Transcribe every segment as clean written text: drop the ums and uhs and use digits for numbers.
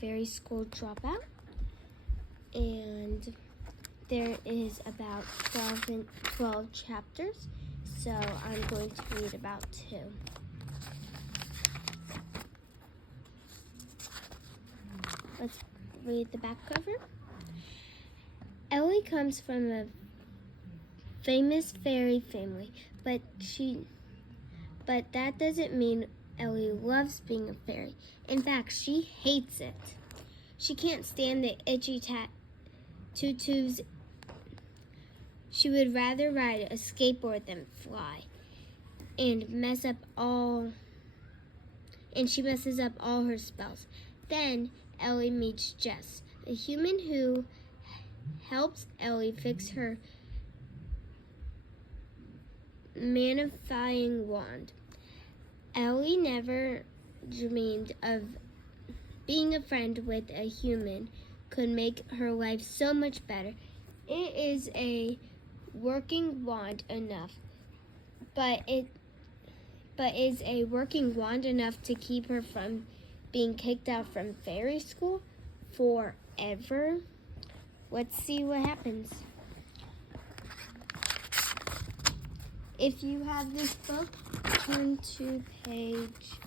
fairy school dropout. And there is about 12 chapters, so I'm going to read about 2. Let's read the back cover. Ellie comes from a famous fairy family, but that doesn't mean Ellie loves being a fairy. In fact, she hates it. She can't stand the itchy tutus. She would rather ride a skateboard than fly, and she messes up all her spells. Then Ellie meets Jess, the human who helps Ellie fix her magnifying wand. Ellie never dreamed of being a friend with a human could make her life so much better. It is a working wand enough, but is a working wand enough to keep her from being kicked out from fairy school forever? Let's see what happens. If you have this book, turn to page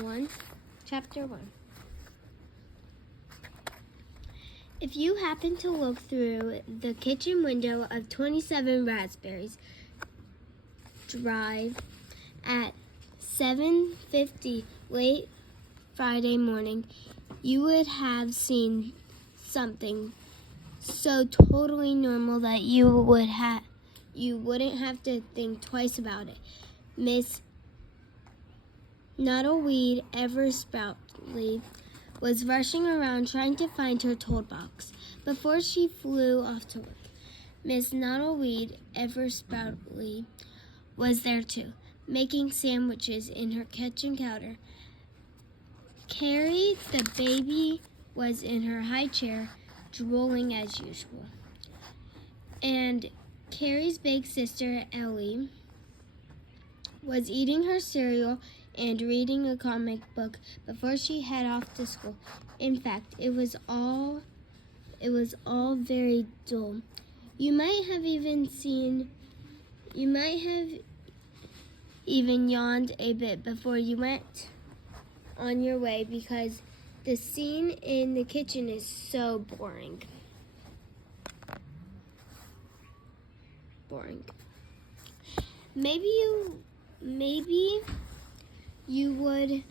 1, chapter 1. If you happen to look through the kitchen window of 27 Raspberries Drive at 7:50 late Friday morning, you would have seen something so totally normal that you wouldn't have to think twice about it. Miss Nottleweed Eversproutly was rushing around trying to find her toolbox before she flew off to work. Miss Nottleweed Eversproutly was there too, making sandwiches in her kitchen counter. Carrie, the baby, was in her high chair, drooling as usual. And Carrie's big sister, Ellie, was eating her cereal and reading a comic book before she head off to school. In fact, it was all very dull. You might have even yawned a bit before you went on your way because the scene in the kitchen is so boring. Maybe you would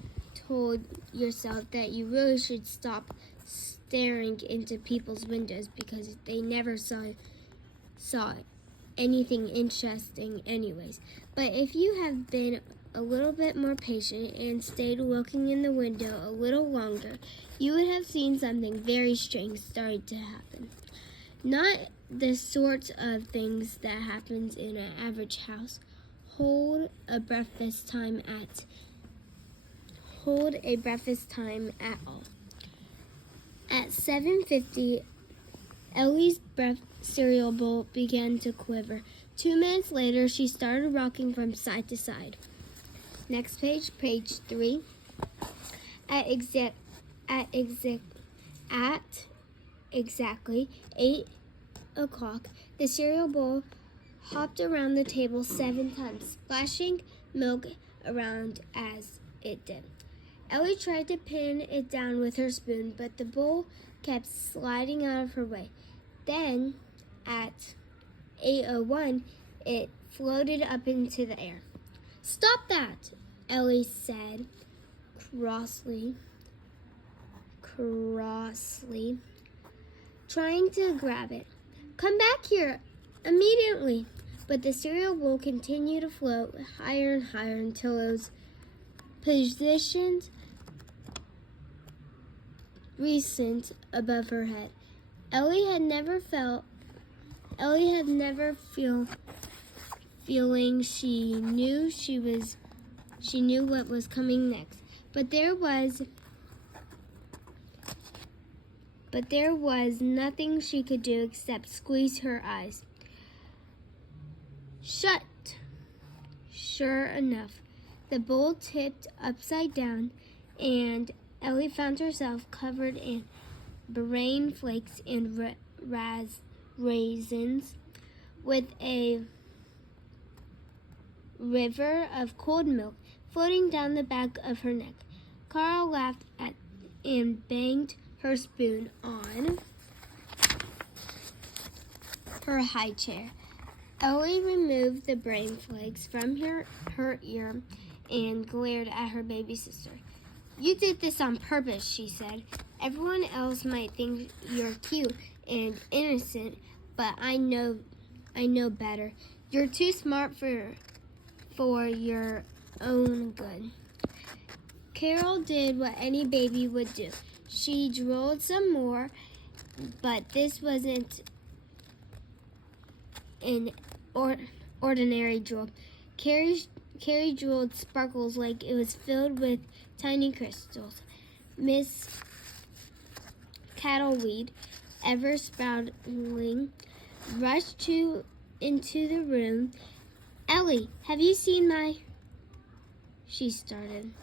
told yourself that you really should stop staring into people's windows because they never saw anything interesting anyways. But if you have been a little bit more patient and stayed looking in the window a little longer, you would have seen something very strange starting to happen. Not the sorts of things that happens in an average house. Hold a breakfast time at all. At 7:50, Ellie's cereal bowl began to quiver. 2 minutes later, she started rocking from side to side. Next page, page 3. At exactly 8 o'clock, the cereal bowl hopped around the table 7 times, splashing milk around as it did. Ellie tried to pin it down with her spoon, but the bowl kept sliding out of her way. Then, at 8:01, it floated up into the air. "Stop that!" Ellie said crossly, trying to grab it. "Come back here immediately!" But the cereal bowl continued to float higher and higher until it was positioned recent above her head. Ellie had never feeling she knew what was coming next. But there was nothing she could do except squeeze her eyes shut. Sure enough, the bowl tipped upside down, and Ellie found herself covered in brain flakes and raisins, with a river of cold milk floating down the back of her neck. Carl laughed and banged her spoon on her high chair. Ellie removed the brain flakes from her ear and glared at her baby sister. "You did this on purpose," she said. "Everyone else might think you're cute and innocent, but I know better. You're too smart for your own good." Carol did what any baby would do. She drooled some more, but this wasn't an ordinary drool. Carrie drooled sparkles like it was filled with tiny crystals. Miss Cattleweed, ever sprouting, rushed into the room. "Ellie, have you seen my—" she started.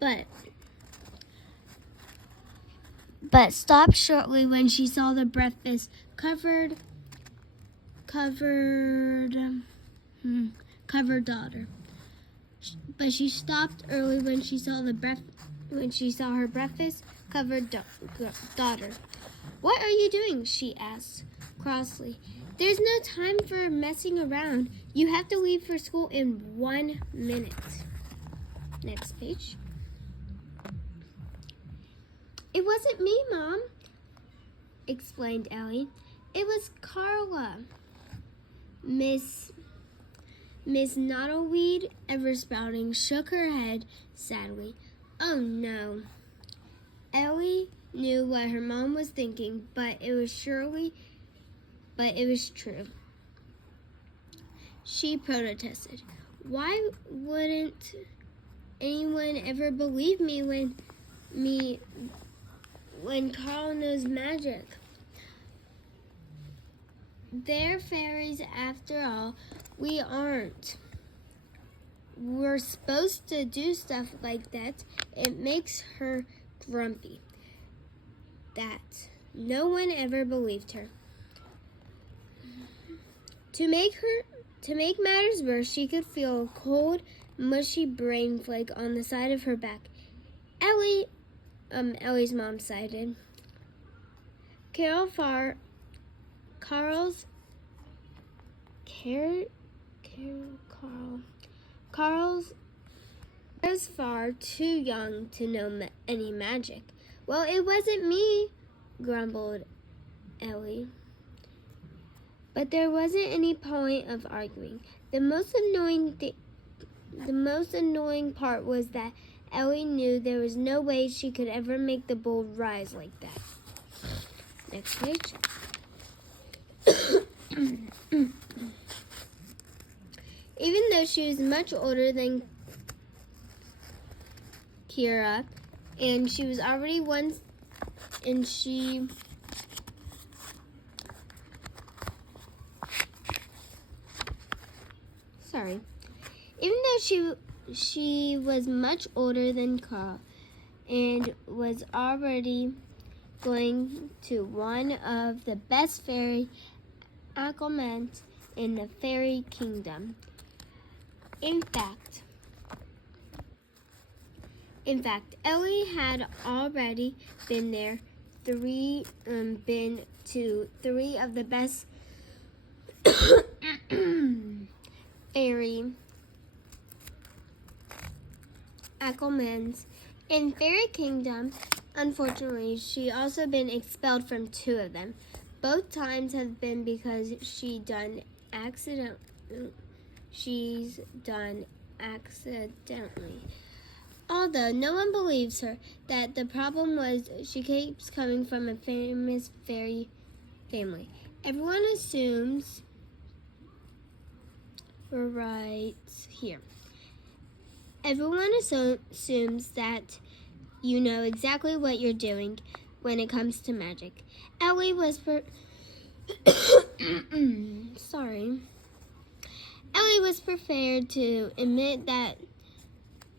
But stopped shortly when she saw the breakfast covered daughter. But she stopped early when she saw her breakfast covered daughter. "What are you doing?" she asked crossly. "There's no time for messing around. You have to leave for school in 1 minute." Next page. "It wasn't me, Mom," explained Ellie. "It was Carla." Miss Nottleweed, ever sprouting, shook her head sadly. "Oh no." Ellie knew what her mom was thinking, but it was true. She protested. "Why wouldn't anyone ever believe me when Carl knows magic? They're fairies after all. We aren't. We're supposed to do stuff like that." It makes her grumpy that no one ever believed her. To make matters worse, she could feel a cold, mushy brain flake on the side of her back. Ellie's mom sighed. Carol's far too young to know any magic. "Well, it wasn't me," grumbled Ellie. But there wasn't any point of arguing. The most annoying part was that Ellie knew there was no way she could ever make the bowl rise like that. Next page. Even though she was much older than Kira, and she was already once, and she even though she was much older than Carl and was already going to one of the best fairy accoutrements in the fairy kingdom. In fact, Ellie had already been to three of the best fairy accoutrements in Fairy Kingdom. Unfortunately, she also been expelled from 2 of them. Both times have been because she's done accidentally. Although no one believes her, that the problem was she keeps coming from a famous fairy family. Everyone assumes right here. Everyone assumes that you know exactly what you're doing when it comes to magic. Ellie whispered was prepared to admit that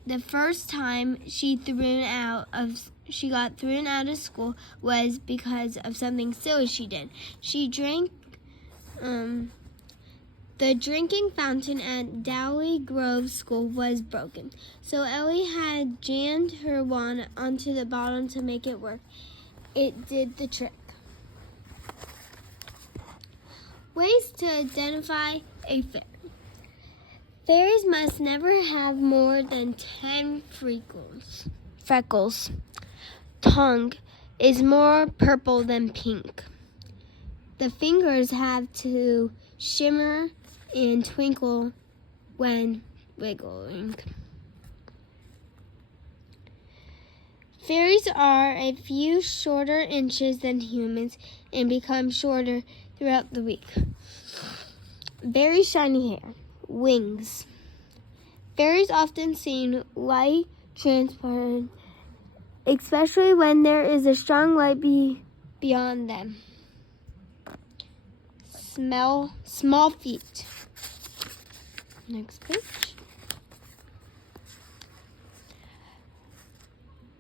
the first time she got thrown out of school was because of something silly she did. She drank the drinking fountain at Dowley Grove School was broken, so Ellie had jammed her wand onto the bottom to make it work. It did the trick. Ways to identify a fairy. Fairies must never have more than 10 freckles. Tongue is more purple than pink. The fingers have to shimmer and twinkle when wiggling. Fairies are a few shorter inches than humans and become shorter throughout the week. Very shiny hair. Wings. Fairies often seem light transparent, especially when there is a strong light beyond them. Small feet. Next page.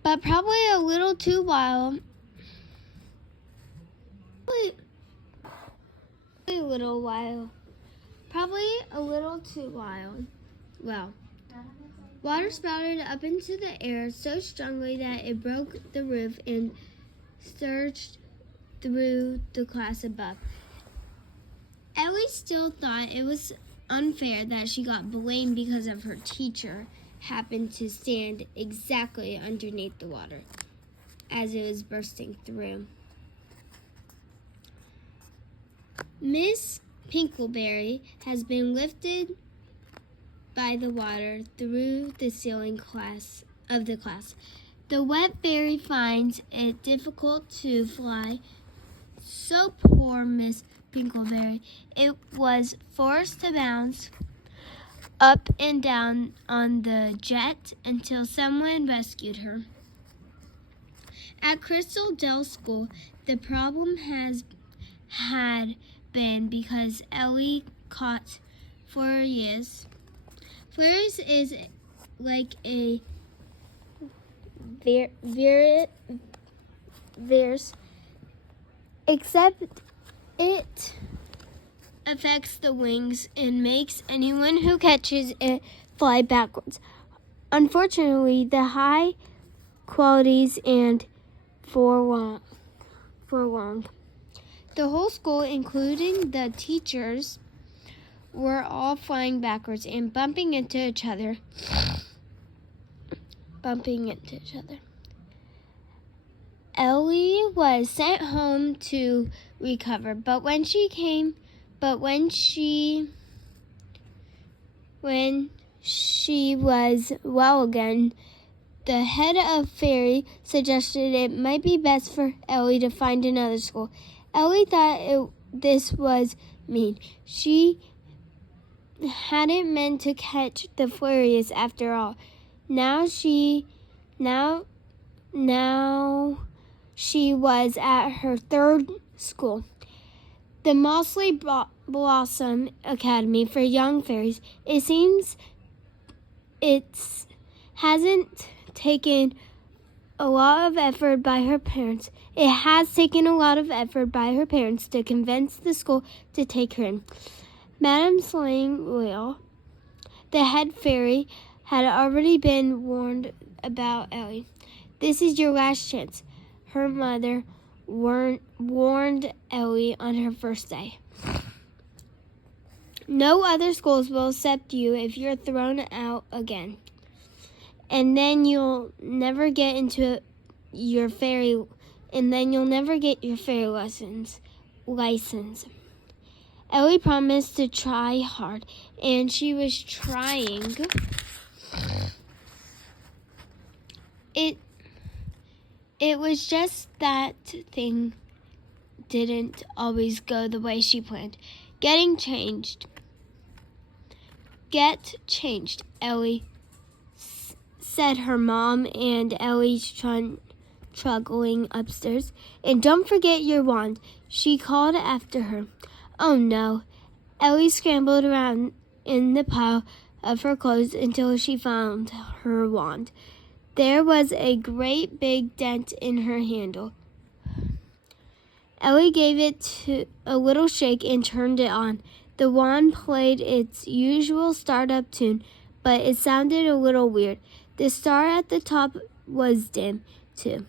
But probably a little too wild. Probably a little too wild. Well, water spouted up into the air so strongly that it broke the roof and surged through the class above. Ellie still thought it was unfair that she got blamed because of her teacher happened to stand exactly underneath the water as it was bursting through. Miss Pinkleberry has been lifted by the water through the ceiling of the class. The wet fairy finds it difficult to fly, so poor Miss Pinkleberry, it was forced to bounce up and down on the jet until someone rescued her. At Crystal Dell School, the problem had been because Ellie caught Florius. Florius is like a virus, except it affects the wings and makes anyone who catches it fly backwards. Unfortunately, the high qualities and forewarned. The whole school, including the teachers, were all flying backwards and bumping into each other. Ellie was sent home to recover, but when she was well again, the head of fairy suggested it might be best for Ellie to find another school. Ellie thought this was mean. She hadn't meant to catch the Florius after all. Now she was at her third school, the Mossly Blossom Academy for Young Fairies. It seems it hasn't taken a lot of effort by her parents. It has taken a lot of effort by her parents to convince the school to take her in. Madame Slangwheel, the head fairy, had already been warned about Ellie. This is your last chance, her mother warned Ellie on her first day. No other schools will accept you if you're thrown out again. And then you'll never get your fairy license. Ellie promised to try hard, and she was trying. It was just that thing didn't always go the way she planned. Get changed, Ellie, said her mom, and Ellie struggling upstairs. And don't forget your wand, she called after her. Oh no. Ellie scrambled around in the pile of her clothes until she found her wand. There was a great big dent in her handle. Ellie gave it a little shake and turned it on. The wand played its usual startup tune, but it sounded a little weird. The star at the top was dim, too.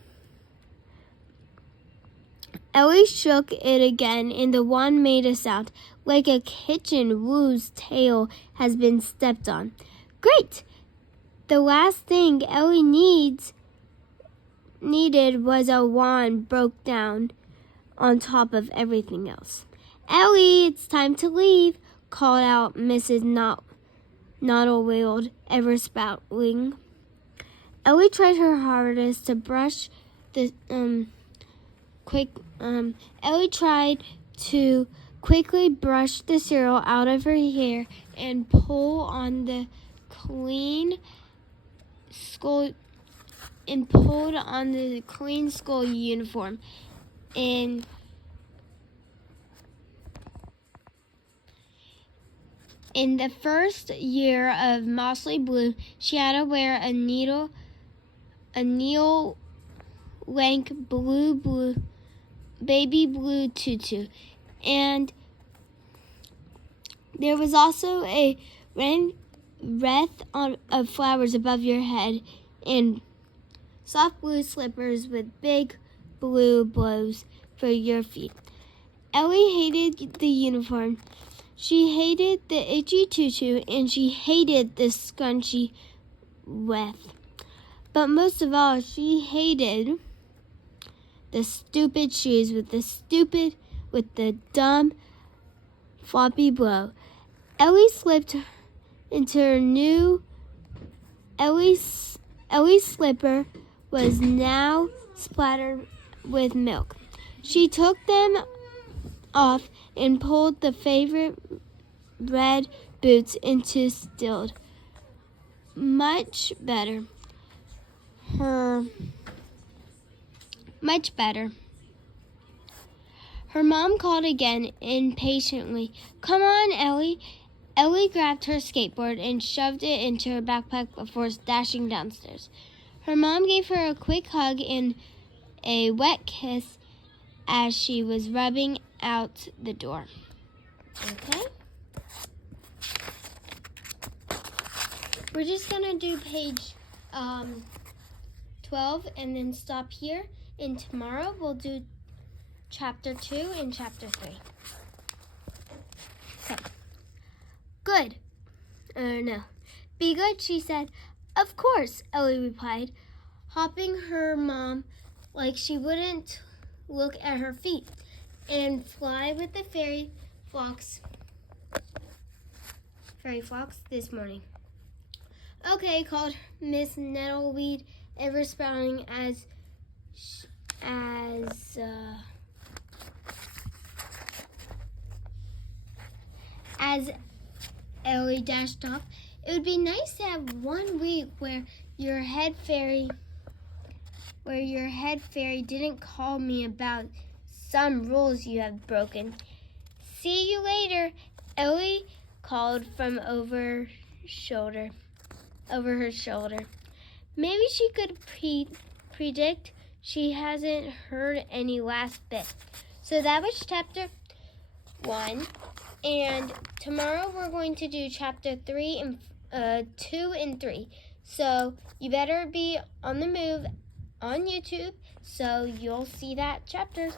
Ellie shook it again, and the wand made a sound, like a kitchen whose tail has been stepped on. Great! The last thing Ellie needed was a wand broke down on top of everything else. Ellie, it's time to leave, called out Mrs. Noddlewild Eversprouting. Ellie tried her hardest to brush the Ellie tried to quickly brush the cereal out of her hair and pull on the clean school uniform. In the first year of Mossly Blue, she had to wear a lank blue baby blue tutu, and there was also a wreath of flowers above your head, and soft blue slippers with big blue bows for your feet. Ellie hated the uniform. She hated the itchy tutu, and she hated the scrunchy wreath. But most of all, she hated the stupid shoes with the dumb floppy blow. Ellie slipped into her new Ellie's slipper was now splattered with milk. She took them off and pulled the favorite red boots into stilled. Much better. Her mom called again impatiently. Come on, Ellie. Ellie grabbed her skateboard and shoved it into her backpack before dashing downstairs. Her mom gave her a quick hug and a wet kiss as she was rubbing out the door. Okay? We're just going to do page 12 and then stop here. And tomorrow we'll do chapter 2 and chapter 3. So, good. No. Be good, she said. Of course, Ellie replied, hopping her mom like she wouldn't look at her feet, and fly with the fairy flocks this morning. Okay, called Miss Nettleweed, ever sprouting as Ellie dashed off. It would be nice to have 1 week where your head fairy didn't call me about some rules you have broken. See you later, Ellie called from over her shoulder. Maybe she could predict she hasn't heard any last bit. So that was chapter 1, and tomorrow we're going to do chapter 2 and 3. So you better be on the move on YouTube so you'll see that chapters.